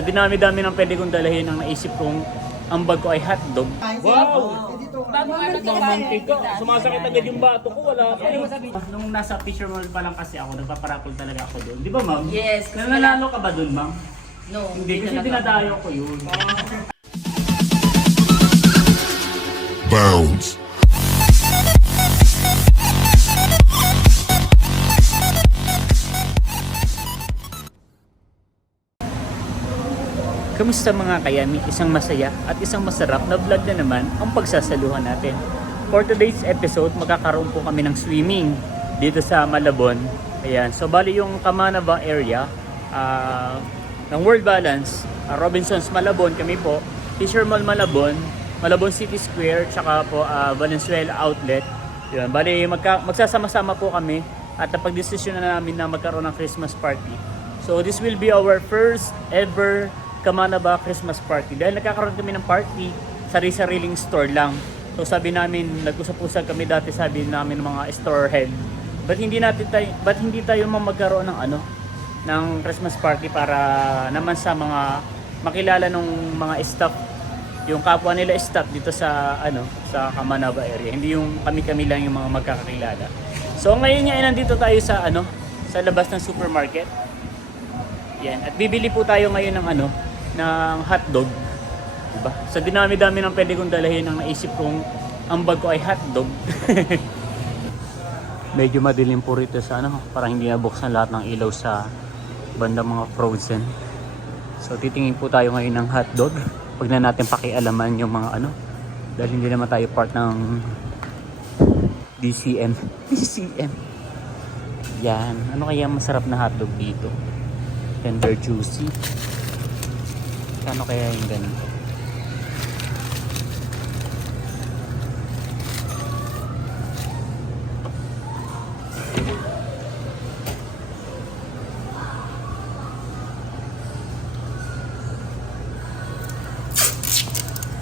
Dinami-dami ng pwede kong dalahin ang naisip kong ang bag ko ay hotdog. Wow! Bago ano to Mantika. Sumasakit agad yung bato ko. Wala pa. Nung nasa Fisher Mall pa lang kasi ako, nagpaparapol talaga ako doon. Di ba, ma'am? Yes. Nananalo ka ba doon, ma'am? No. Hindi, kasi dinadayo ko yun. Bounce. Kamusta mga kayami? Isang masaya at isang masarap na vlog na naman ang pagsasaluhan natin. For today's episode, magkakaroon po kami ng swimming dito sa Malabon. Ayan. So bali yung Kamanava area ng World Balance, Robinsons Malabon kami po, Fisher Mall Malabon, Malabon City Square, tsaka po Valenzuela Outlet. Ayan. Bali magsasama-sama po kami at napag-desisyon na namin na magkaroon ng Christmas party. So this will be our first ever Kamanava Christmas party. Dahil nagkakaroon kami ng party, sari-sariling store lang. So sabi namin, nag-usap-usap kami dati, sabi namin ng mga store head, ba't hindi tayo magkaroon ng Christmas party para naman sa mga makilala ng mga staff, yung kapwa nila staff dito sa sa Kamanava area. Hindi yung kami-kami lang yung mga magkakakilala. So ngayon nga nandito tayo sa sa labas ng supermarket. Yan, at bibili po tayo ngayon ng hotdog, diba? Sa dinami-dami ng pwede kong dalahin ang naisip kong ang bag ko ay hotdog. Medyo madilim po rito sa parang hindi nabuksan lahat ng ilaw sa bandang mga frozen. So titingin po tayo ngayon ng hotdog. Pag na natin pakialaman yung mga dahil hindi naman tayo part ng DCM. DCM. Yan, ano kaya masarap na hotdog dito? Tender, juicy. Kano kaya yung ganun?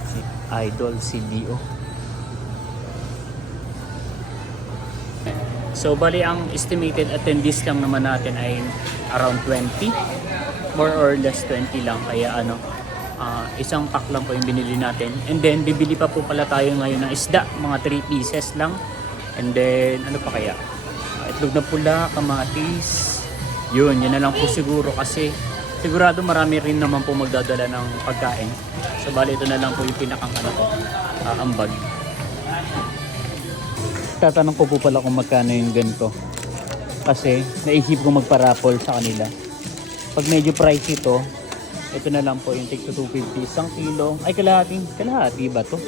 Si Idol CDO. So bali ang estimated attendees lang naman natin ay around 20, more or less 20 lang, kaya isang pack lang po yung binili natin. And then bibili pa po pala tayo ngayon ng isda, mga 3 pieces lang. And then ano pa kaya, itlog na pula, kamatis, yun na lang po siguro, kasi sigurado marami rin naman po magdadala ng pagkain. So bali ito na lang po yung pinakang ambag. Tatanong ko po pala kung magkano yung ganito, kasi naisip ko magparapol sa kanila. Pag medyo pricey ito na lang po yung tig 250, isang kilo, ay kalahati ba to?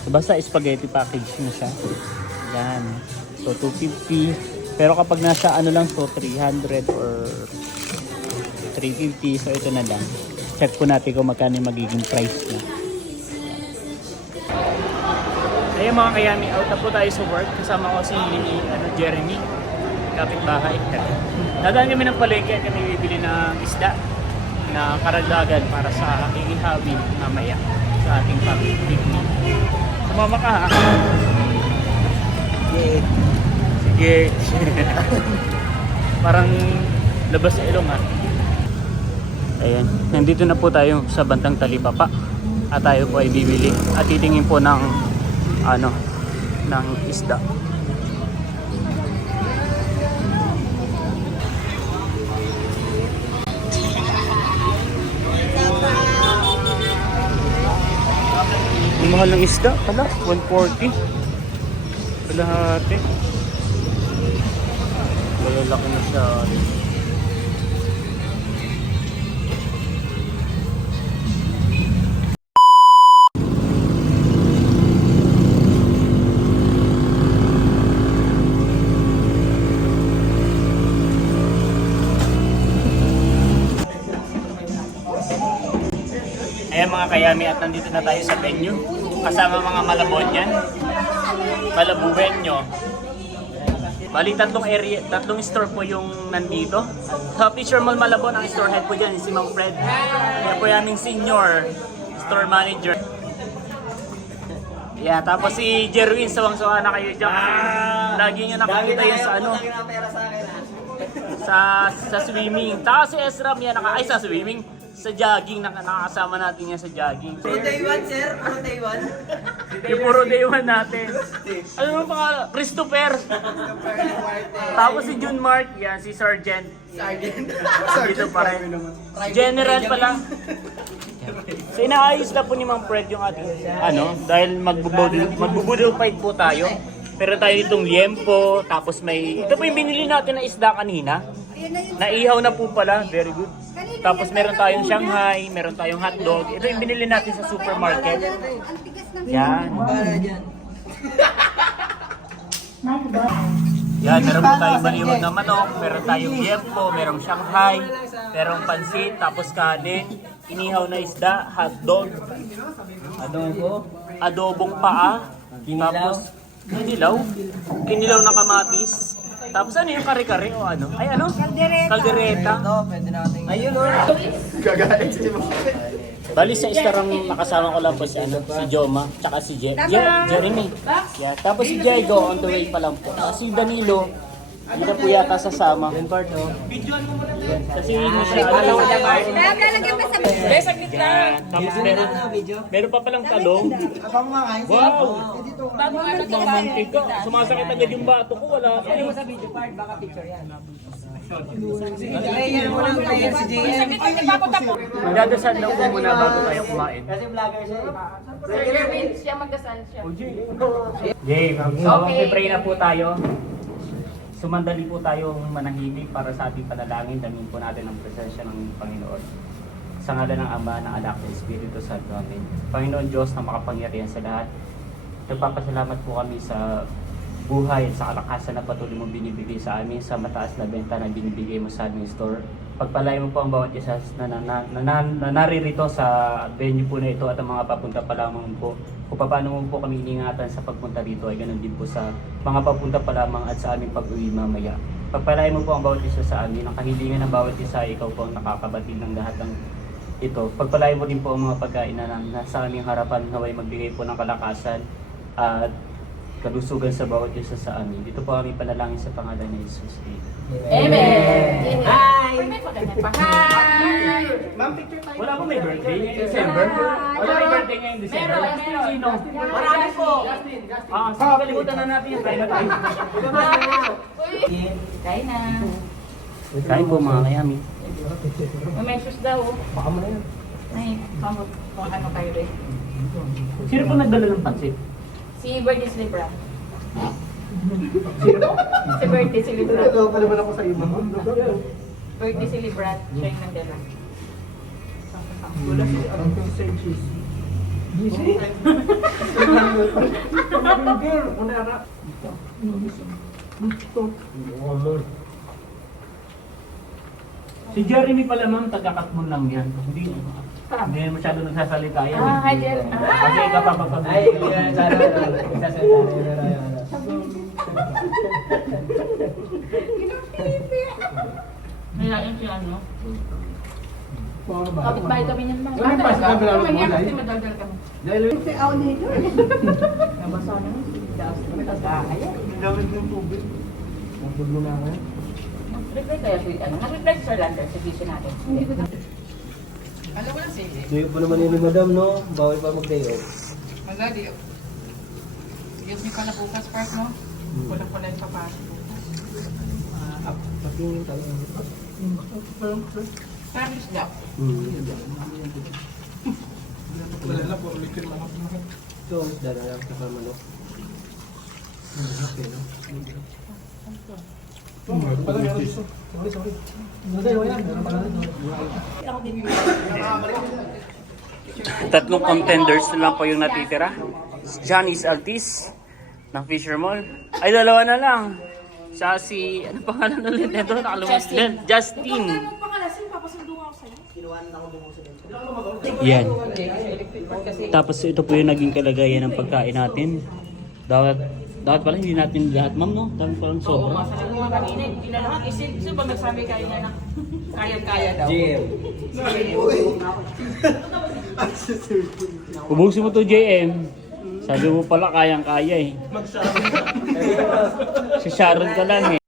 So, basta spaghetti package na siya. Yan. So 250, pero kapag nasa lang to 300 or 350, so ito na lang. Check po natin kung magkano yung magiging price na. Ayun mga kayami, out na po tayo sa work. Kasama ko si Jeremy, kapitbahay. Dadaan kami ng palengke, kami bibili ng isda na karagdagan para sa iihawi mamaya sa ating picnic. Sumama ka ha? Sige. Parang labas sa ilong ha. Ayan, nandito na po tayo sa bandang Talipapa at tayo po ay bibili at titingin po ng ng isda. Ang mahal ng isda pala, 140 kalahati. Kaya laki na siya. Ayan mga kayami, at nandito na tayo sa venue kasama mga Malabonian, Malabueño. Bali tatlong store po yung nandito. Sa Fisher Mall Malabon, ang store head po dyan si Mang Fred. Kaya po yung aming senior store manager. Yeah, tapos si Jerwin, sawang-sawa na kayo dyan. Lagi nyo nakakita yun sa swimming. Tapos si Ezra, sa swimming. Sa jogging, nakakasama natin yan sa jogging. Puro day one, sir. Puro day one. Yung puro day one natin. Ano mo pa? Christopher. Tapos si June Mark, yan, si Sergeant. Sergeant. Dito pa rin. General pala. So inaayos na po ni Ma'am Fred yung ating dahil magbubudol fight po tayo. Pero tayo itong liempo, tapos ito po yung binili natin na isda kanina. Naihaw na po pala, very good. Tapos meron tayong Shanghai, meron tayong hotdog. Ito yung binili natin sa supermarket. Yan. Yan, meron po tayong baliwag na manok, meron tayong liempo, merong Shanghai, merong pansit, tapos kanin, inihaw na isda, hotdog, adobong paa, tapos kinilaw na kamatis. Tapos ano yung kare-kare o ano? Ay ano? Kaldereta. Pwede natin. Ayun, Bali sa istarang nakasama ko lang po si Joma, tsaka si Jeremy. Yeah. Tapos si Diego on the way pa lang po. Si Danilo, hindi na po yata sasama. Kasi hindi siya Tapos meron pa palang talong. Wow! Mantika. Sumasakit agad yung bato ko. Wala. Ano mo sa video part? Baka picture yan. Player mo lang, player si JM. Magdadasal lang po muna bago tayo kumain. Kasi vlogger siya. Siya magdasal siya. Jay, mag-pray na po tayo. Sumandali po tayong manahimik para sa ating panalangin. Damin po natin ang presensya ng Panginoon. Sa ngalan ng Ama, ng Anak, ng Espiritu Santo. Amen. Panginoon Diyos na makapangyarihan sa lahat, nagpapasalamat po kami sa buhay at sa kalakasan na patuloy mong binibigay sa amin sa mataas na benta na binibigay mo sa aming store. Pagpalain mo po ang bawat isa na naririto sa venue po na ito at ang mga papunta pa lamang po. Kung paano mo po kami iningatan sa pagpunta rito ay ganun din po sa mga papunta pa lamang at sa aming pag-uwi mamaya. Pagpalain mo po ang bawat isa sa amin. Ang kahilingan ng bawat isa ay ikaw po ang nakakabatid ng lahat ng ito. Pagpalain mo din po ang mga pagkain na nasa aming harapan, naway magbigay po ng kalakasan at kalusugan sa bawat isa sa amin. Dito po kami panalangin sa pangalan ni Jesus. Amen! Hi! Hi! Wala po may birthday ngayong December? Wala may birthday ngayong December? Meron. Sino? Marami po! Sige, kalimutan na natin yung kain na tayo. Kain na. Kain po mga kayami. May sus daw. Baka mo na yun. Ay, kamot. Kung ano kayo rin. Sino po nagdala ng pansit? Si Bertie Silibra. Sino? Si Bertie Silibra. Ito, pala ba ako sa iba? Bertie Silibra. Siya yung nagdala. Wala si Arthur Sanchez. Busy? Girl, unara. Si Jeremy pala ma'am, taga-Katmon lang yan. Hindi masyado nagsasalita yan. Hi, Jer. Kasi kapapapag... Ay, sana. Nilayan si ano. Kapit Kapit bahay kami niyan, ma'am. Ay, pas- Kami kami niya lang, kasi madaldal kami. Nabasa na yun. Daos kami kagaya. Gamit ng tubig. Mabog mo na ako. Reply kaya si ano. Nag-reply si Sir Lander sa vision natin. Hindi ko na. Alam mo na sige. Tuyo po naman yun ni Madam, no? Bawal pa mag-day off. Wala, di. Yes, may pala bukas, Park, no? Wala pala yung papasok bukas. Patingin tayo. Parang isda. Wala na po, ulit yung manok na. Ito, isda na lang sa manok. Tatlong contenders na lang po yung natitira. Johnny's Altis ng Fisher Mall. Ay, dalawa na lang. Siya si... Ano pangalan ulit nito? Justin. Justin. Yan. Tapos ito po yung naging kalagayan ng pagkain natin. Dapat pala hindi natin lahat, ma'am, no? Dapat pala Oo, sobra. masalag mo nga kanina. Hindi na lahat. Isa ba nagsabi kayo na kayang-kaya daw? JM. Ubusin mo to, JM. Sabi mo pala kayang-kaya eh. Si Sharon ka lang eh.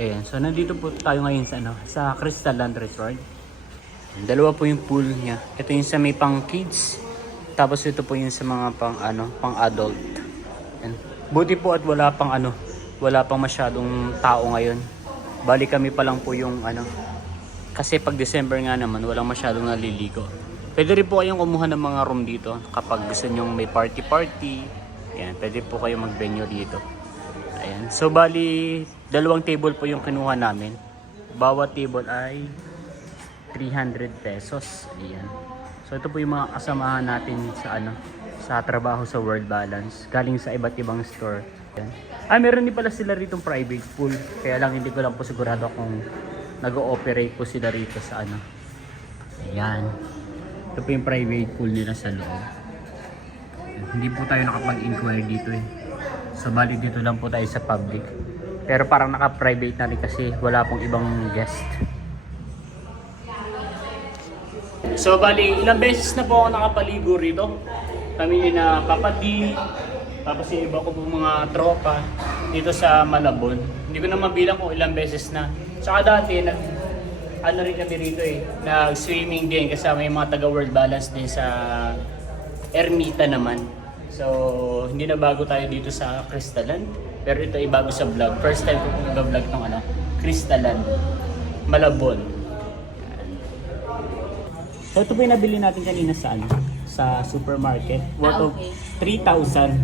Ayan, so nandito po tayo ngayon sa Crystal Land Resort. Dalawa po yung pool niya. Ito yung sa may pang kids. Tapos ito po yung sa mga pang adult. Yan. Buti po at wala pang masyadong tao ngayon. Bali kami pa lang po yung kasi pag December nga naman walang masyadong naliligo. Pwede rin po kayong kumuha ng mga room dito kapag gusto nyo may party. Yan, pwede po kayo mag-venue dito. Ayan. So bali 2 table po yung kinuha namin. Bawat table ay 300 pesos. Ayan. So ito po yung mga kasamahan natin sa trabaho sa World Balance. Galing sa iba't ibang store. Ayan. Meron din pala sila rito private pool. Kaya lang hindi ko lang po sigurado kung nag-ooperate po sila rito sa Ayan. Ito po yung private pool nila sa loob. Hindi po tayo nakapag-inquire dito eh. So bali dito lang po tayo sa public. Pero parang naka-private na rin kasi wala pong ibang guest. So bali ilang beses na po ako nakapaligo rito. Kami ni na papadi, tapos yung iba ko po mga tropa dito sa Malabon. Hindi ko na mabilang kung ilang beses na. Tsaka dati rin kami rito eh. Nag-swimming din kasama yung mga taga World Balance din sa Ermita naman. So, hindi na bago tayo dito sa Crystalland. Pero ito ay bago sa vlog. First time ko pong i-vlog ng Crystalland. Malabon. So, ito po yung nabili natin kanina sa supermarket. Worth of 3,000.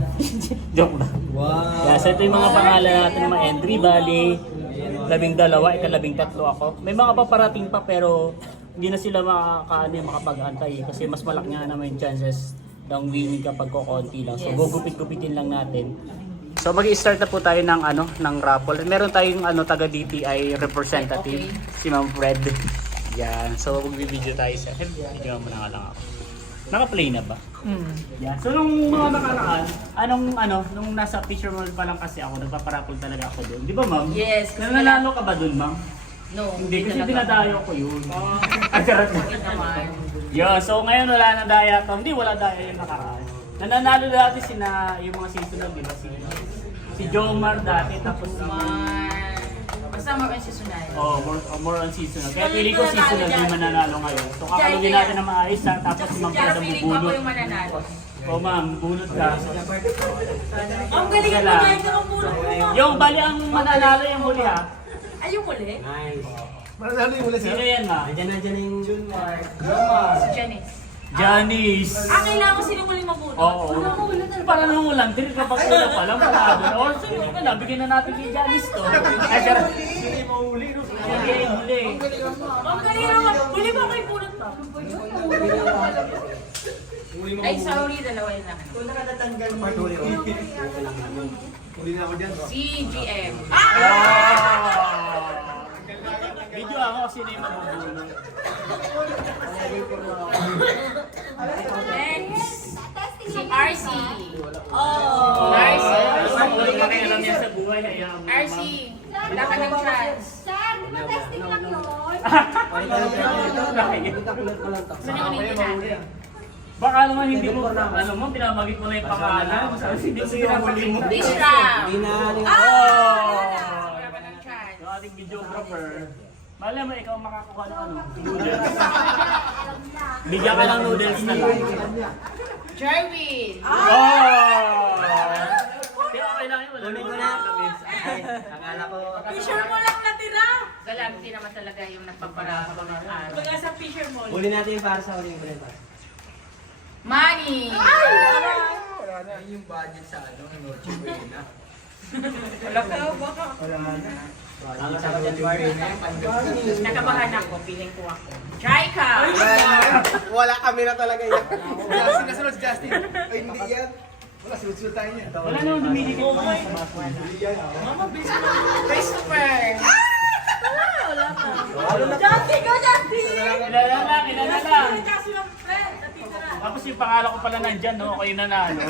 Joke lang. Wow! Yeah, so ito yung mga pangalan natin ng mga entry. Bali, 12, ika-13 ako. May mga paparating pa pero hindi na sila makapag-antay kasi mas malaki nga naman yung chances ng winning kapag kukonti lang. So gugupit-gupitin lang natin. So mag-i-start na po tayo ng raffle. Meron tayong taga DTI representative, si Ma'am Fred. Yan. So magbibideo tayo sa video mo na lang ako. Naka-play na ba? Yeah. So nung mga nakaraan, nung nasa Fisher Mall pa lang kasi ako, nagpaparapol talaga ako doon. Di ba ma'am? Yes. Nananalo ka ba doon ma'am? No. Hindi kasi dinadayo ko yun. Bakit naman? Yeah, so ngayon wala na daya to. Hindi, wala daya yung nakaraan. Nananalo dati yung mga seasonal, di ba? Si Jomar dati, tapos Basta more on seasonal. more on seasonal. Kaya pili ko seasonal yung mananalo ngayon. So kakalugin natin na maayos tapos si Ma'am Fred ang Feeling ko ako bubunot. yung mananalo. Ma'am, bunot ka. Ang galing Isa mo lang. dahil ang bunot mo. Yung bali ang mananalo yung huli ha. Ay, yung muli? Mananalo yung ulit Sino yan ma? Nandiyan yung Junmar. Si Janice. Janice. Kailangan ko sino muli mabunot. Oo. Parang nangulang, din kapag wala pa lang, panalo. Or sino ka na, bigyan na natin kay Janice to. Ay, charot. Sino yung mahuli? Sige, huli. Ang galing naman. Huli ba kayo bunot ba? Ay, sorry, dalawa yun lang. Kung nakatatanggal mo. Huli na ako dyan. Si GM. Video ako sino yung mabubulong. Next. Si RC. RC. Wala kayo alam niya sa buhay. RC. Wala ka ng chance. Sir, matesting lang yun. Saan yung ulitin natin? Baka naman hindi mo, pinamagit mo na yung pangalan. Hindi mo pinamagit mo. This round. Oh! Wala ka ng chance. Yung ating videographer. Malay mo, ikaw makakuha ng noodles. Bigyan ka ng noodles na lang. Jerwin. Oh! Kaya okay lang yun. Wala Akala ko. Fisher mo lang natira. Galanti naman talaga yung nagpaparapa ng araw. Baga sa Fisher Mall. Huli natin yung para sa huli yung para. Money. Wala na yung budget sa Noche Buena. Wala ka, baka. Wala na. Budget sa Noche Buena. Nakabahan ako, feeling ko ako. Jaika. Wala kami na talaga yan. Justin, nasunod si Justin. Ay, hindi yan. Wala, sunod-sunod tayo niya. Wala naman dumidikit mo sa Christopher. Wala pa. Justin, go Justin. Kilala lang. Kasi yung friend, natitira. Tapos yung pangalan ko pala nandyan, no? Kayo nanalo.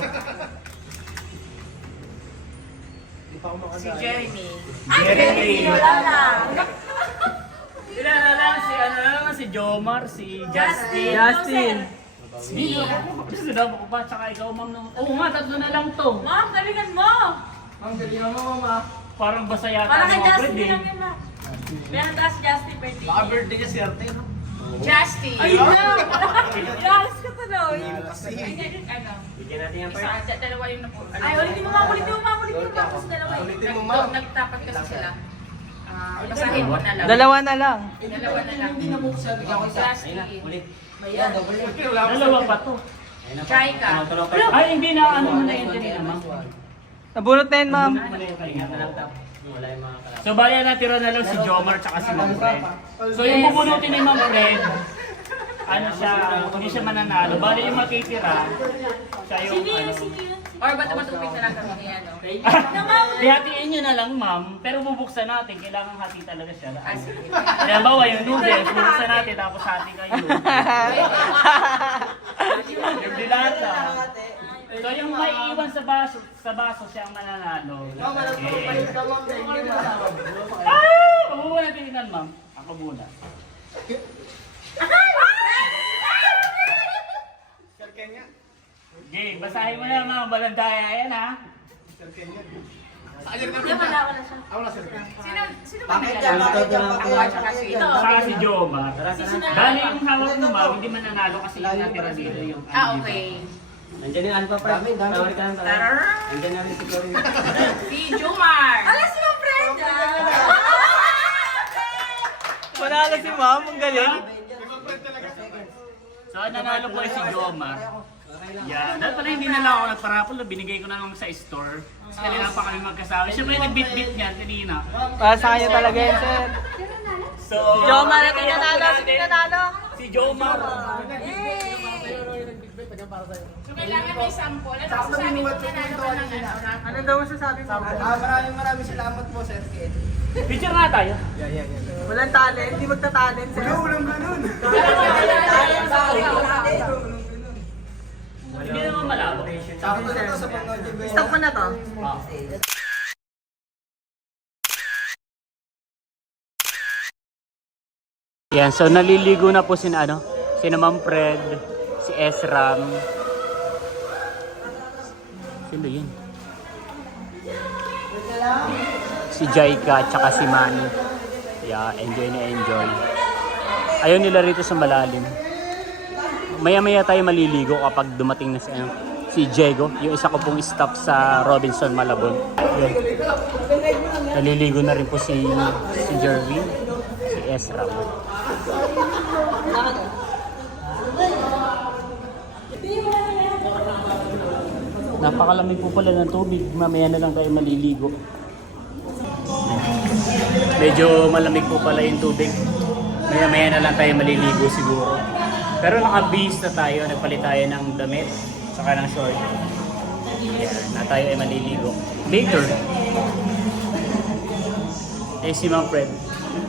Si Jeremy. Jeremy. Kilala. Kilala lang si Jomar, si Justin. Si. Gusto na mo ko pa, tsaka ikaw ma'am nung... Oo nga, 3 na lang to. Ma'am, galingan mo. Ang galing mo, mama. Parang basa yata Para kay mga Justin Fred eh. lang yun na. Kaya nataas Justin birthday. Baka birthday niya si Arte, no? Justin! Ay, no! Yes, ka pa daw. Ano? Bigyan natin yan, Isa, dalawa yung napunta. Ay, ulitin mo, ma'am. Ulitin mo, ma'am. Ulitin mo, ma'am. Kasi dalawa eh. Ulitin mo, ma'am. Nagtapat kasi sila. Basahin mo na lang. Dalawa na lang. Dalawa na lang. Justin. Dalawa pa to. Try ka. Ay, hindi na ano mo na yun kanina, ma'am. Nabunot na yun, ma'am. So, bali natira na lang si Jomar tsaka si Ma'am Fred. So, yung bubunutin ni Ma'am Fred, ano siya, hindi siya mananalo. Bali yung matitira, siya yung ano. Or ba't matupit na lang kami ni ano? Dihatiin nyo na lang, ma'am. Pero bubuksan natin. Kailangan hati talaga siya. Ah, sige. Kaya bawa yung noodles, bubuksan natin tapos hati kayo. Yung dilata. So yung maiiwan sa baso siya ang mananalo. Okay. Ah! Mabubuo natin tingnan, ma'am. Ako muna. Okay, basahin mo na mga balandaya. Ayan ha. Sino ba nila? Ako at saka si ito. Saka si Jomar. Bali yung hawak mo, ma'am, hindi mananalo kasi yung natira dito yung Okay. Nandiyan yung alpha pa. Tawari ka lang. Tarar. Nandiyan na rin si Cory. Si Jomar. Si Ma'am Fred, Manalo si ma'am. Ang galing. So, nanalo po ay si Jomar. Yan. Dahil pala hindi na lang ako nagparapol, binigay ko na lang sa store. Kasi kanina pa kami magkasama. Siya pa yung nag-bit-bit niyan kanina. Para sa kanya talaga yun, sir. So, Jomar na tinanalo. Si tinanalo. Si Jomar. So kailangan may sample. Ano ang sabi mo na naman ng ano? Ano daw masasabi mo? Maraming salamat po, Sir Ken. Picture nga tayo. Walang talent. Hindi magta-talent, sir. Walang ganun. Hindi naman malabo. Sakto na to sa panood. Stop mo na to. Yan, so naliligo na po si Ma'am Fred, si Esram. Sino yun? Si Jaika at saka si Manny. Yeah, enjoy na enjoy. Ayaw nila rito sa malalim. Maya-maya tayo maliligo kapag dumating na si Diego, yung isa ko pong staff sa Robinson Malabon. Yun. Naliligo na rin po si Jerwin, si Esram. Napakalamig po pala ng tubig. Mamaya na lang tayo maliligo. Medyo malamig po pala yung tubig. Maya na lang tayo maliligo siguro. Pero nakabihis na tayo. Nagpalit tayo ng damit. Saka ng short. Yan, na tayo ay maliligo. Later. Eh si Ma'am Fred,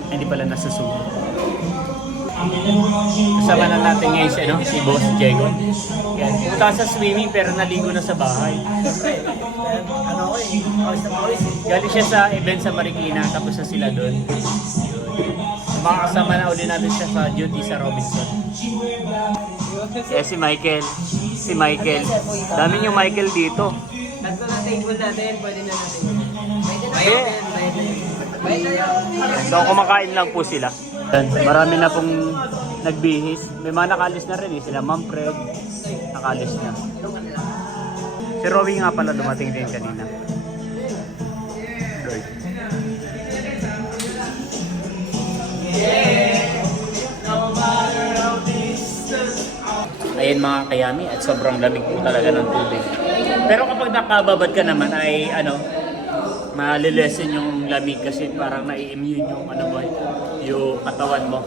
hindi pala nasusubo. Kasama na natin ngayon si Boss Diego. Yan. Punta sa swimming pero naligo na sa bahay. Galing siya sa event sa Marikina tapos na sila doon. Makakasama na ulit natin siya sa duty sa Robinson. Si Michael. Si Michael. Dami yung Michael dito. Tatlo na table natin. Pwede na natin. So kumakain lang po sila. Marami na pong nagbihis. May mga nakalis na rin sila Ma'am Fred. Nakalis na. Si Rowie nga pala dumating din kanina. Lord. Ayan mga kayami at sobrang lamig po talaga ng tubig. Pero kapag nakababad ka naman ay malilesen yung lamig kasi parang nai-immune yung yung katawan mo.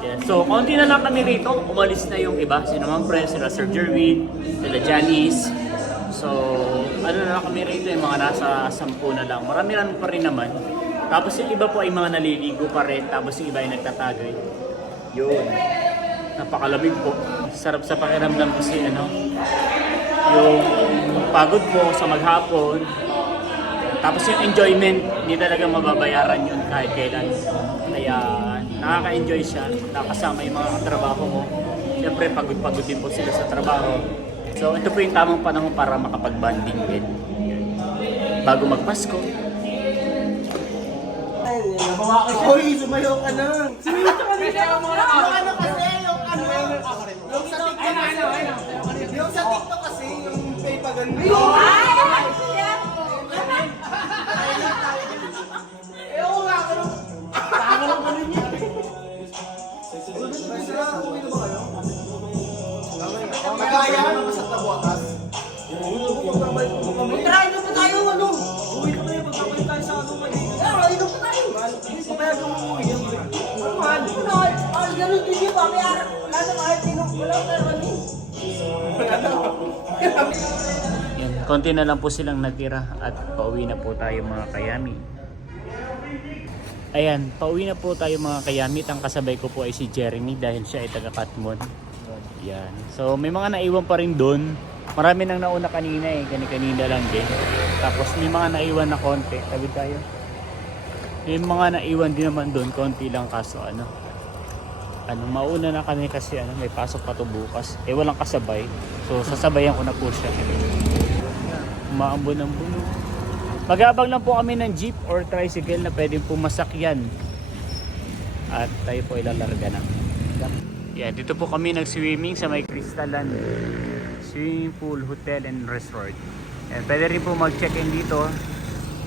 Yan. So, konti na lang kami rito. Umalis na yung iba. Sino Ma'am Fred, sila Sir Jerwin, sila Janice. So, na lang kami rito, yung mga nasa 10 na lang. Marami pa rin naman. Tapos yung iba po ay mga naliligo pa rin. Tapos yung iba ay nagtatagay. Yun. Napakalamig po. Sarap sa pakiramdam kasi yung pagod po sa maghapon. Tapos yung enjoyment, hindi talaga mababayaran yun kahit kailan. Kaya nakaka-enjoy siya, nakasama yung mga katrabaho mo. Siyempre pagod-pagod din po sila sa trabaho. So ito po yung tamang panahon para makapag-bonding din. Bago magpasko. Hoy, sumayaw ka na. Sumayaw ka na. Yung ano kasi, yung ano. Yung sa TikTok. Yung sa TikTok kasi, yung pay pa ganun. Magaya ka naman sa tabuakas. Try na pa tayo, ano? Uwi na tayo, magkakalit tayo sa ano, Manila. Try na pa tayo. Kapaya kang umuwi yan. Ano, mahal? Ano, ganun din yun, papi. Wala na mahal, wala na kami. Yan, konti na lang po silang natira at pauwi na po tayo mga kayami. Ayan, pauwi na po tayo mga kayamit. Ang kasabay ko po ay si Jeremy dahil siya ay taga Katmon. Yan. So may mga naiwan pa rin doon. Marami nang nauna kanina eh, kanina lang din. Tapos may mga naiwan na konti. Tabi tayo. May mga naiwan din naman doon, konti lang kaso mauna na kami kasi may pasok pa to bukas. Eh walang kasabay. So sasabayan ko na po siya. Umaambon ng bulo. Mag-aabang lang po kami ng jeep or tricycle na pwedeng pumasakyan. At tayo po ilalarga na. Yeah, dito po kami nag-swimming sa may Crystalland Swimming Pool, Hotel and Resort. And pwede rin po mag-check-in dito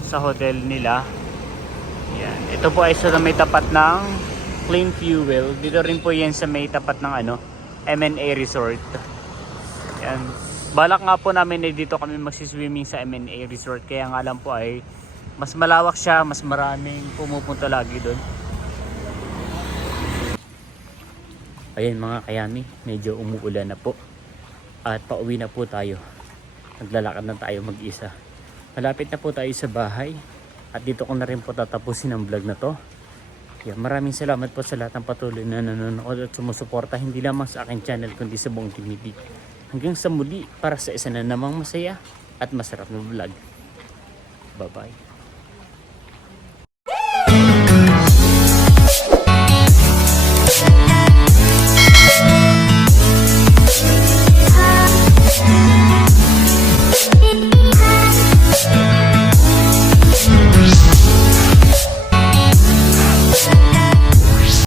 sa hotel nila. Yan. Ito po ay sa may tapat ng Clean Fuel. Dito rin po yan sa may tapat ng M&A Resort. Yan. Balak nga po namin dito kami magsiswimming sa M&A Resort. Kaya nga lang po ay mas malawak siya, mas maraming pumupunta lagi doon. Ayan mga kayami, medyo umuulan na po. At pauwi na po tayo. Naglalakad na tayo mag-isa. Malapit na po tayo sa bahay. At dito ko na rin po tatapusin ang vlog na to. Yan, maraming salamat po sa lahat ng patuloy na nanonood at sumusuporta hindi lamang sa aking channel kundi sa buong community. Hanggang sa muli para sa isa na namang masaya at masarap na vlog. Bye bye.